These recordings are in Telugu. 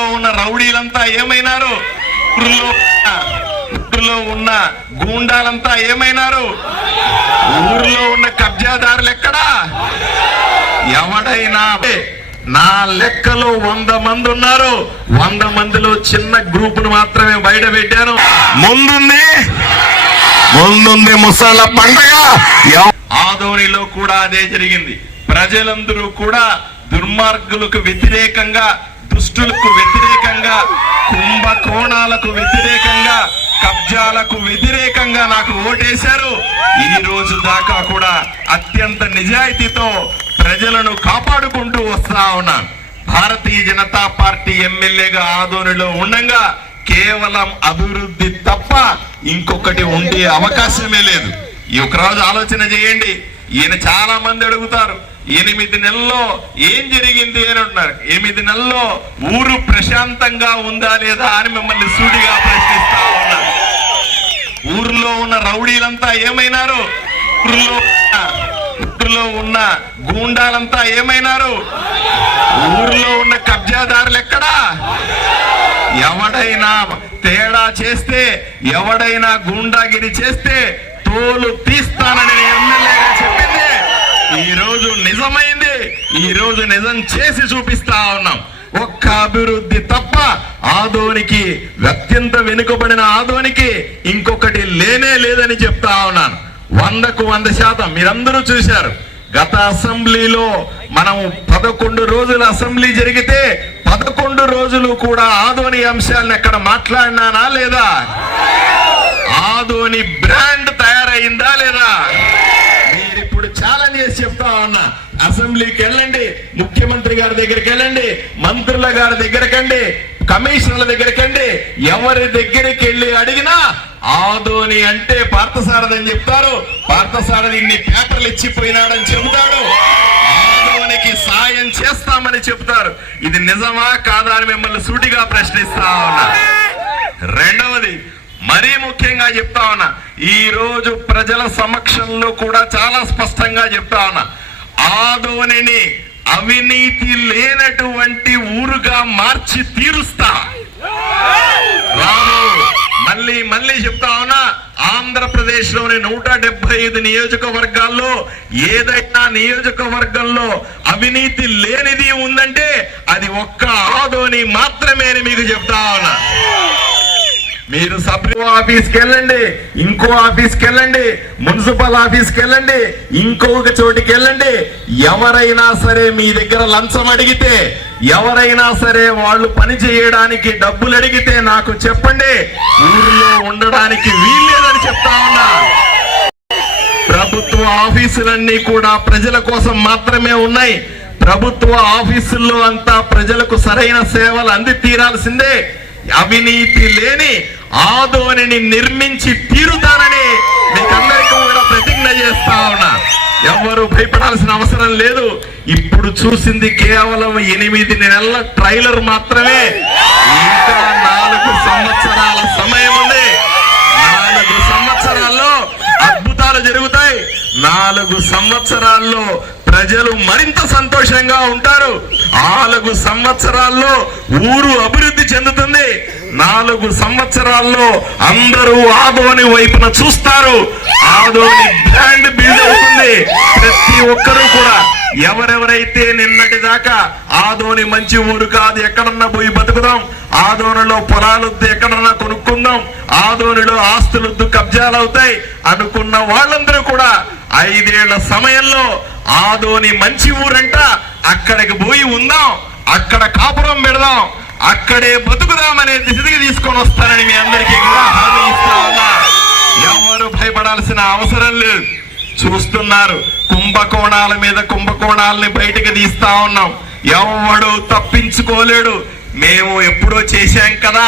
ఊర్లో ఉన్న రౌడీలంతా ఏమైనారు? ఊర్లో ఉన్న గూండాలంతా ఏమైనారు? ఊర్లో ఉన్న కబ్జాదారులు ఎక్కడా? ఎవడైనా నా లెక్కలో 100 మంది ఉన్నారు. 100 మందిలో చిన్న గ్రూపును మాత్రమే బయట పెట్టాను. ముందుంది ముసళ్ళ పండగ. ఆదోనిలో కూడా అదే జరిగింది. ప్రజలందరూ కూడా దుర్మార్గులకు వ్యతిరేకంగా, దుష్టులకు వ్యతిరేకంగా, కుంభకోణాలకు వ్యతిరేకంగా, కబ్జాలకు వ్యతిరేకంగా నాకు ఓటేశారు. ఈ రోజు దాకా కూడా అత్యంత నిజాయితీతో ప్రజలను కాపాడుకుంటూ వస్తా ఉన్నాను. భారతీయ జనతా పార్టీ ఎమ్మెల్యేగా ఆదోనిలో ఉండగా కేవలం అభివృద్ధి తప్ప ఇంకొకటి ఉండే అవకాశమే లేదు. ఈ ఒకరోజు ఆలోచన చేయండి. ఈయన చాలా మంది అడుగుతారు, 8 నెలల్లో ఏం జరిగింది అని అంటున్నారు. 8 నెలల్లో ఊరు ప్రశాంతంగా ఉందా లేదా అని మిమ్మల్ని సూటిగా ప్రశ్నిస్తా ఉన్నారు. ఊర్లో ఉన్న రౌడీలంతా ఏమైనారు? ఊర్లో ఉన్న గూండాలంతా ఏమైనారు? ఊర్లో ఉన్న కబ్జాదారులు ఎక్కడా? ఎవడైనా తేడా చేస్తే, ఎవడైనా గూండాగిరి చేస్తే తోలు తీస్తానని ఎమ్మెల్యేగా చెప్పింది ఈ రోజు నిజమైంది. ఈ రోజు నిజం చేసి చూపిస్తా ఉన్నాం. ఒక్క అభివృద్ధి తప్ప ఆదోనికి, అత్యంత వెనుకబడిన ఆదోనికి ఇంకొకటి లేనే లేదని చెప్తా ఉన్నాను. 100కు 100%. మీరందరూ చూశారు. గత అసెంబ్లీలో మనం 11 రోజుల అసెంబ్లీ జరిగితే 11 రోజులు కూడా ఆదోని అంశాలను ఎక్కడ మాట్లాడినానా లేదా? ఆదోని బ్రాండ్ తయారైందా లేదా? మీరు ఇప్పుడు ఛాలెంజ్ చేసి చెప్తా ఉన్నా. అసెంబ్లీకి వెళ్ళండి, ముఖ్యమంత్రి గారి దగ్గరికి వెళ్ళండి, మంత్రుల గారి దగ్గరకండి, కమిషనర్ల దగ్గరకండి, ఎవరి దగ్గరికి వెళ్ళి అడిగినా ఆదోని అంటే పార్థసారథి అని చెప్తారు. పార్థసారథి ఇన్ని పేపర్లు ఇచ్చిపోయినాడని చెబుతాడు. ఆదోనికి సాయం చేస్తామని చెప్తారు. ఇది నిజమా కాదా అని మిమ్మల్ని సూటిగా ప్రశ్నిస్తా ఉన్నా. రెండవది, మరీ ముఖ్యంగా చెప్తా ఉన్నా, ఈ రోజు ప్రజల సమక్షంలో కూడా చాలా స్పష్టంగా చెప్తా ఉన్నా, ఆదోనిని అవినీతి లేనటువంటి ఊరుగా మార్చి తీరుస్తా. మళ్ళీ చెప్తా ఉన్నా, ఆంధ్రప్రదేశ్ లోని 175 నియోజకవర్గాల్లో ఏదైనా నియోజకవర్గంలో అవినీతి లేనిది ఉందంటే అది ఒక్క ఆదోని మాత్రమే అని మీకు చెప్తా ఉన్నా. మీరు సబ్ ఆఫీస్కి వెళ్ళండి, ఇంకో ఆఫీస్కి వెళ్ళండి, మున్సిపల్ ఆఫీస్కి వెళ్ళండి, ఇంకొక చోటికి వెళ్ళండి. ఎవరైనా సరే మీ దగ్గర లంచం అడిగితే, ఎవరైనా సరే వాళ్ళు పని చేయడానికి డబ్బులు అడిగితే నాకు చెప్పండి. ఊరిలో ఉండడానికి వీల్లేదని చెప్తా ఉన్నా. ప్రభుత్వ ఆఫీసులన్నీ కూడా ప్రజల కోసం మాత్రమే ఉన్నాయి. ప్రభుత్వ ఆఫీసుల్లో అంతా ప్రజలకు సరైన సేవలు అంది తీరాల్సిందే. అవినీతి లేని ఆదోనిని నిర్మించి తీరుతానని మీకందరికీ కూడా ప్రతిజ్ఞ చేస్తా ఉన్నా. ఎవరు భయపడాల్సిన అవసరం లేదు. ఇప్పుడు చూసింది కేవలం 8 నెలల ట్రైలర్ మాత్రమే. ఇంకా 4 సంవత్సరాల సమయం ఉంది. 4 సంవత్సరాల్లో అద్భుతాలు జరుగుతాయి. 4 సంవత్సరాల్లో ప్రజలు మరింత సంతోషంగా ఉంటారు. 4 సంవత్సరాల్లో ఊరు అభివృద్ధి చెందుతుంది. 4 సంవత్సరాల్లో అందరూ ఆదోని వైపున చూస్తారు. ఆదోని బ్రాండ్ బిల్డ్ అవుతుంది. ప్రతి ఒక్కరూ కూడా ఎవరెవరైతే నిన్నటి దాకా ఆదోని మంచి ఊరు కాదు, ఎక్కడన్నా పోయి బతుకుదాం, ఆదోనిలో పొలాలొద్దు ఎక్కడన్నా కొనుక్కుందాం, ఆదోనిలో ఆస్తులొద్దు కబ్జాలు అవుతాయి అనుకున్న వాళ్ళందరూ కూడా 5 ఏళ్ల సమయంలో ఆదోని మంచి ఊరంట, అక్కడికి పోయి ఉందాం, అక్కడ కాపురం పెడదాం, అక్కడే బతుకుదామనే దిశకి తీసుకొని వస్తానని మీ అందరికీ కూడా హామీ ఇస్తా ఉన్నా. ఎవరు భయపడాల్సిన అవసరం లేదు. చూస్తున్నారు, కుంభకోణాల మీద కుంభకోణాలని బయటకు తీస్తా ఉన్నాం. ఎవడు తప్పించుకోలేడు. మేము ఎప్పుడో చేశాం కదా,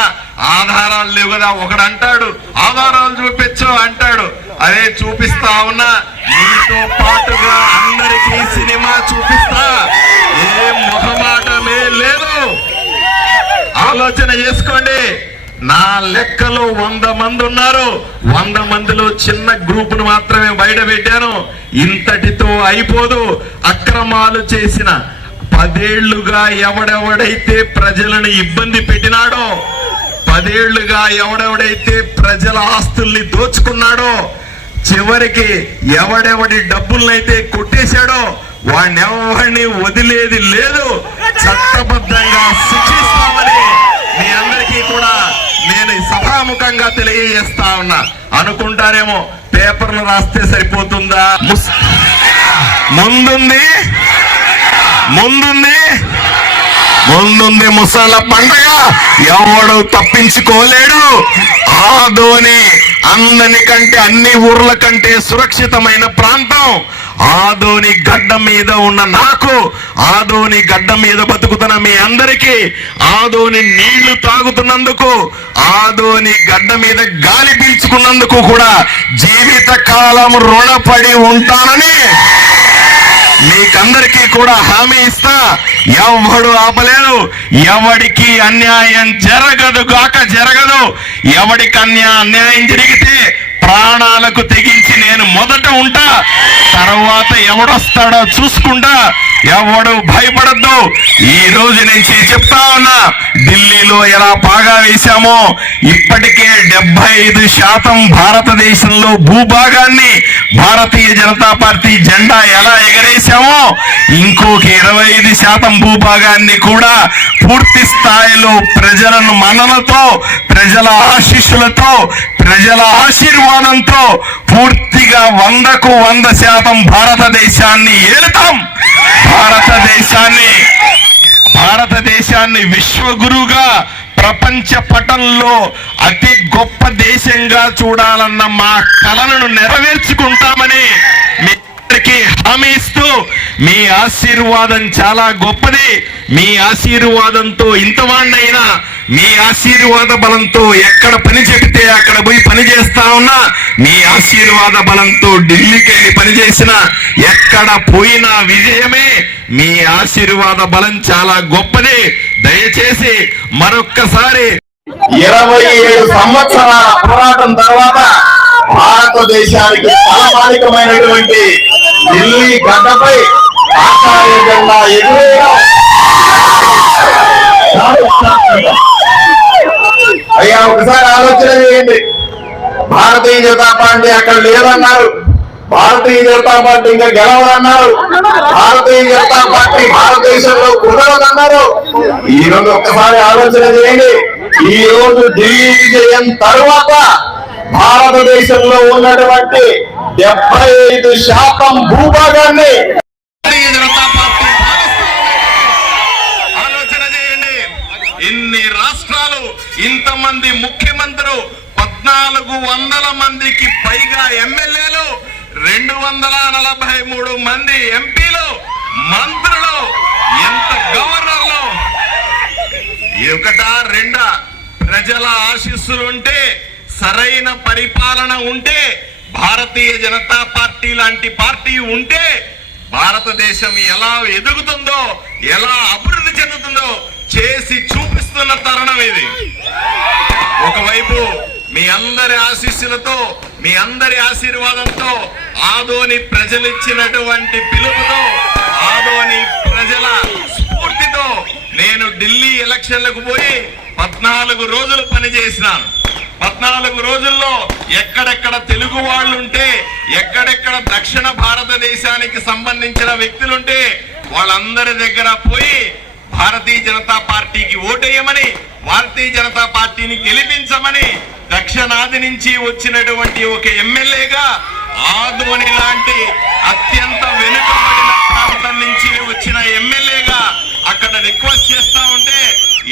ఆధారాలు లేవు కదా. ఒకడు అంటాడు ఆధారాలు చూపించు అంటాడు. అదే చూపిస్తా ఉన్నా. మీతో పాటుగా అందరికీ సినిమా చూపిస్తా. ఏం మొహమాటమే లేదు. ఆలోచన చేసుకోండి. నా లెక్కలో 100 మంది ఉన్నారు. 100 మందిలో చిన్న గ్రూపును మాత్రమే బయట పెట్టాను. ఇంతటితో అయిపోదు. అక్రమాలు చేసిన 10 ఏళ్లుగా ఎవడెవడైతే ప్రజలను ఇబ్బంది పెట్టినాడో, 10 ఏళ్లుగా ఎవడెవడైతే ప్రజల ఆస్తుల్ని దోచుకున్నాడో, చివరికి ఎవడెవడి డబ్బులనైతే కొట్టేశాడో వాడిని వదిలేది లేదు. చట్టబద్ధంగా శిక్షిస్తామని మీ అందరికీ కూడా నేను సభాముఖంగా తెలియజేస్తా ఉన్నా. అనుకుంటారేమో పేపర్లు రాస్తే సరిపోతుందా? ముందుంది ముసల పండగ, ఎవడు తప్పించుకోలేడు. ఆదోని అందరికంటే అన్ని ఊర్ల కంటే సురక్షితమైన ప్రాంతం. ఆదోని గడ్డ మీద ఉన్న నాకు, ఆదోని గడ్డ మీద బతుకుతున్న మీ అందరికీ, ఆదోని నీళ్లు తాగుతున్నందుకు, ఆదోని గడ్డ మీద గాలి పీల్చుకున్నందుకు కూడా జీవిత కాలం రుణపడి ఉంటానని మీకందరికీ కూడా హామీ ఇస్తా. ఎవడు ఆపలేదు. ఎవడికి అన్యాయం జరగదు. ఎవడికి అన్యాయం జరిగితే ప్రాణాలకు తెగించి నేను మొదట ఉంటా, తర్వాత ఎవడొస్తాడో చూసుకుంటా. ఎవడు భయపడద్దు. ఈ రోజు నుంచి చెప్తా ఉన్నా, ఢిల్లీలో ఎలా పాగా వేశామో ఇప్పటికే 75% భారతదేశంలో భూభాగాన్ని భారతీయ జనతా పార్టీ జెండా ఎలా ఎగరేశామో ఇంకొక 25% భూభాగాన్ని కూడా పూర్తి స్థాయిలో ప్రజలను మన్ననతో, ప్రజల ఆశీస్సులతో, ప్రజల ఆశీర్వాదంతో పూర్తిగా 100% భారతదేశాన్ని ఏలుతాం. భారతదేశాన్ని విశ్వగురుగా, ప్రపంచ పటంలో అతి గొప్ప దేశంగా చూడాలన్న మా కలలను నెరవేర్చుకుంటామని మీ అందరికీ హామీ ఇస్తూ, మీ ఆశీర్వాదం చాలా గొప్పది. మీ ఆశీర్వాదంతో ఇంతవాణ్ణైనా, మీ ఆశీర్వాద బలంతో ఎక్కడ పని చెబితే అక్కడ పోయి పని చేస్తా ఉన్నా, మీ ఆశీర్వాద బలంతో ఢిల్లీకి వెళ్ళి పనిచేసిన ఎక్కడ పోయినా విజయమే. మీ ఆశీర్వాద బలం చాలా గొప్పది. దయచేసి మరొక్కసారి 27 సంవత్సరాల పోరాటం తర్వాత భారతదేశానికి తలమానికమైనటువంటి ఢిల్లీ గడ్డపై ఆకాశ జెండా ఎగురేయడం. అయ్యా, ఒకసారి ఆలోచన చేయండి. భారతీయ జనతా పార్టీ అక్కడ లేదన్నారు, భారతీయ జనతా పార్టీ ఇంకా గెలవదన్నారు, భారతీయ జనతా పార్టీ భారతదేశంలో కుదరదన్నారు. ఈ రోజు ఒక్కసారి ఆలోచన చేయండి. ఈ రోజు ఢిల్లీ విజయం తరువాత భారతదేశంలో ఉన్నటువంటి 75% భూభాగాన్ని ఆలోచన చేయండి. ఇన్ని రాష్ట్రాలు, ఇంతమంది ముఖ్యమంత్రులు, 1400 మందికి పైగా ఎమ్మెల్యేలు, 243 మంది ఎంపీలు, మంత్రులు, ఎంత గవర్నర్లు, ఒకటా రెండా? ప్రజల ఆశీస్సులు ఉంటే, సరైన పరిపాలన ఉంటే, భారతీయ జనతా పార్టీ లాంటి పార్టీ ఉంటే భారతదేశం ఎలా ఎదుగుతుందో, ఎలా అభివృద్ధి చెందుతుందో చేసి చూపిస్తున్న తరుణం ఇది. ఒకవైపు మీ అందరి ఆశీస్సులతో, మీ అందరి ఆశీర్వాదంతో, ఆదోని ప్రజలిచ్చినటువంటి పిలుపుతో, ఆదోని ప్రజల స్ఫూర్తితో నేను ఢిల్లీ ఎలక్షన్లకు పోయి 14 రోజులు పనిచేసినాను. 14 రోజుల్లో ఎక్కడెక్కడ తెలుగు వాళ్ళు ఉంటే, ఎక్కడెక్కడ దక్షిణ భారతదేశానికి సంబంధించిన వ్యక్తులుంటే వాళ్ళందరి దగ్గర పోయి భారతీయ జనతా పార్టీకి ఓటేయమని, భారతీయ జనతా పార్టీని గెలిపించమని, దక్షిణాది నుంచి వచ్చినటువంటి ఒక ఎమ్మెల్యేగా, ఆదోని లాంటి అత్యంత వెనుకబడిన ప్రాంతం నుంచి వచ్చిన ఎమ్మెల్యేగా అక్కడ రిక్వెస్ట్ చేస్తా ఉంటే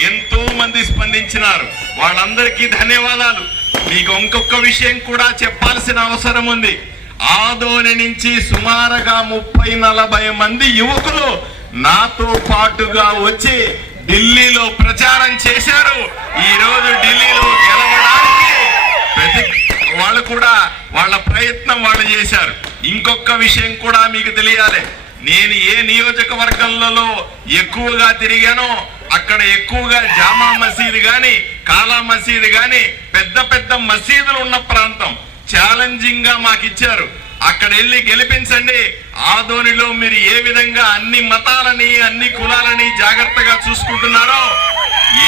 ఎంతో మంది స్పందించినారు. వాళ్ళందరికీ ధన్యవాదాలు. మీకు ఇంకొక విషయం కూడా చెప్పాల్సిన అవసరం ఉంది. ఆదోని నుంచి సుమారుగా 30-40 మంది యువకులు నాతో పాటుగా వచ్చి ఢిల్లీలో ప్రచారం చేశారు. ఈ రోజు ఢిల్లీలో గెలవడానికి వాళ్ళు కూడా వాళ్ళ ప్రయత్నం వాళ్ళు చేశారు. ఇంకొక విషయం కూడా మీకు తెలియాలి. నేను ఏ నియోజకవర్గంలో ఎక్కువగా తిరిగానో అక్కడ ఎక్కువగా జామా మసీదు గాని, కాలా మసీదు గాని, పెద్ద పెద్ద మసీదులు ఉన్న ప్రాంతం ఛాలెంజింగ్ గా మాకు ఇచ్చారు. అక్కడ వెళ్ళి గెలిపించండి. ఆదోనిలో మీరు ఏ విధంగా అన్ని మతాలని అన్ని కులాలని జాగ్రత్తగా చూసుకుంటున్నారో,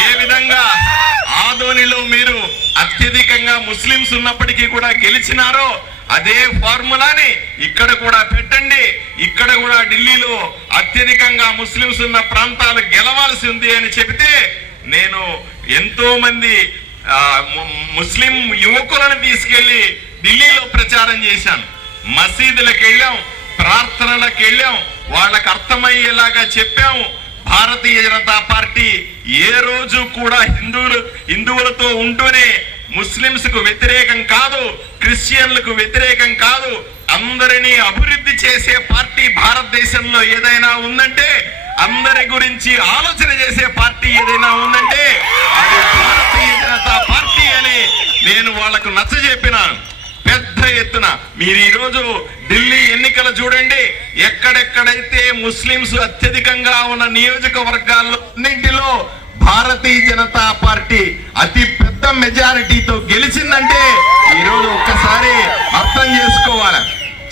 ఏ విధంగా ఆదోనిలో మీరు అత్యధికంగా ముస్లింస్ ఉన్నప్పటికీ కూడా గెలిచినారో, అదే ఫార్ములాని ఇక్కడ కూడా పెట్టండి. ఇక్కడ కూడా ఢిల్లీలో అత్యధికంగా ముస్లింస్ ఉన్న ప్రాంతాలు గెలవాల్సి ఉంది అని చెబితే, నేను ఎంతో మంది ముస్లిం యువకులను తీసుకెళ్లి ఢిల్లీలో ప్రచారం చేశాను. మసీదులకు వెళ్ళాం, ప్రార్థనలకు వెళ్ళాం, వాళ్ళకు అర్థమయ్యేలాగా చెప్పాము. భారతీయ జనతా పార్టీ ఏ రోజు కూడా హిందువులతో ఉంటూనే ముస్లింస్ కు వ్యతిరేకం కాదు, క్రిస్టియన్లకు వ్యతిరేకం కాదు, అందరినీ అభివృద్ధి చేసే పార్టీ భారతదేశంలో ఏదైనా ఉందంటే, అందరి గురించి ఆలోచన చేసే పార్టీ ఏదైనా ఉందంటే అది భారతీయ జనతా పార్టీ అని నేను వాళ్లకు నచ్చజెప్పినాను. పెద్ద ఎత్తున మీరు ఈ రోజు ఢిల్లీ ఎన్నికలు చూడండి, ఎక్కడెక్కడైతే ముస్లింస్ అత్యధికంగా ఉన్న నియోజకవర్గాల్లో అన్నింటిలో భారతీయ జనతా పార్టీ అతి పెద్ద మెజారిటీతో గెలిచిందంటే ఈరోజు ఒక్కసారి అర్థం చేసుకోవాలి.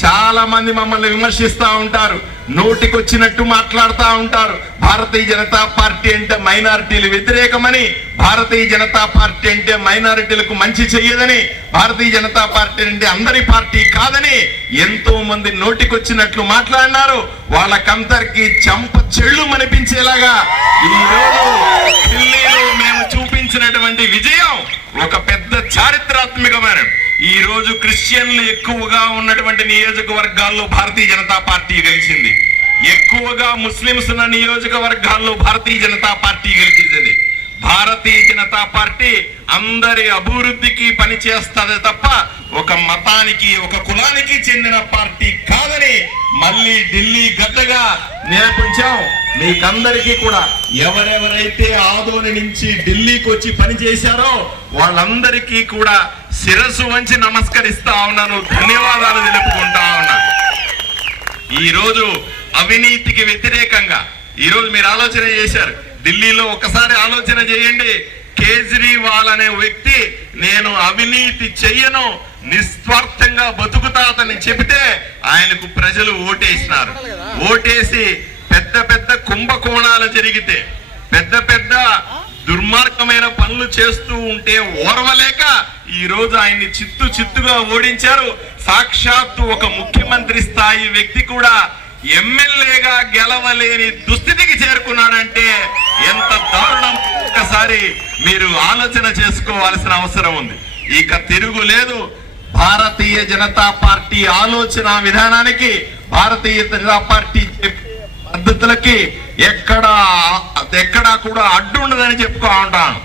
చాలా మంది మమ్మల్ని విమర్శిస్తా ఉంటారు, నోటికొచ్చినట్టు మాట్లాడుతూ ఉంటారు. భారతీయ జనతా పార్టీ అంటే మైనారిటీలు వ్యతిరేకమని, భారతీయ జనతా పార్టీ అంటే మైనారిటీలకు మంచి చెయ్యదని, భారతీయ జనతా పార్టీ అంటే అందరి పార్టీ కాదని ఎంతో మంది నోటికొచ్చినట్లు మాట్లాడినారు. వాళ్ళకందరికి చంప చెళ్ళు అనిపించేలాగా ఈరోజు ఢిల్లీలో మేము చూపించినటువంటి విజయం ఒక పెద్ద చారిత్రాత్మకమైన. ఈ రోజు క్రిస్టియన్లు ఎక్కువగా ఉన్నటువంటి నియోజకవర్గాల్లో భారతీయ జనతా పార్టీ గెలిచింది. ఎక్కువగా ముస్లింస్ ఉన్న నియోజకవర్గాల్లో భారతీయ జనతా పార్టీ గెలిచింది. భారతీయ జనతా పార్టీ అందరి అభివృద్ధికి పనిచేస్తుంది తప్ప ఒక మతానికి ఒక కులానికి చెందిన పార్టీ కాదని మళ్ళీ ఢిల్లీ గడ్డగా నేర్పించాం. మీకందరికీ కూడా ఎవరెవరైతే ఆదోని నుంచి ఢిల్లీకి వచ్చి పనిచేశారో వాళ్ళందరికీ కూడా శిరస్సు వంచి నమస్కరిస్తా ఉన్నాను, ధన్యవాదాలు తెలుపుకుంటా ఉన్నా. ఈ రోజు అవినీతికి వ్యతిరేకంగా ఈరోజు మీరు ఆలోచన చేశారు. ఢిల్లీలో ఒకసారి ఆలోచన చేయండి. కేజ్రీవాల్ అనే వ్యక్తి నేను అవినీతి చెయ్యను, నిస్వార్థంగా బతుకుతాతని చెబితే ఆయనకు ప్రజలు ఓటేసినారు. ఓటేసి పెద్ద పెద్ద కుంభకోణాలు జరిగితే, పెద్ద పెద్ద దుర్మార్గమైన పనులు చేస్తూ ఉంటే ఓర్వలేక ఈ రోజు ఆయన్ని చిత్తుగా ఓడించారు. సాక్షాత్తు ఒక ముఖ్యమంత్రి స్థాయి వ్యక్తి కూడా ఎమ్మెల్యేగా గెలవలేని దుస్థితికి చేరుకున్నాడంటే ఎంత దారుణం ఒక్కసారి మీరు ఆలోచన చేసుకోవాల్సిన అవసరం ఉంది. ఇక తిరుగులేదు. భారతీయ జనతా పార్టీ ఆలోచన విధానానికి, భారతీయ జనతా పార్టీ పద్ధతులకి ఎక్కడా కూడా అడ్డు ఉండదని చెప్పుకో ఉంటాను.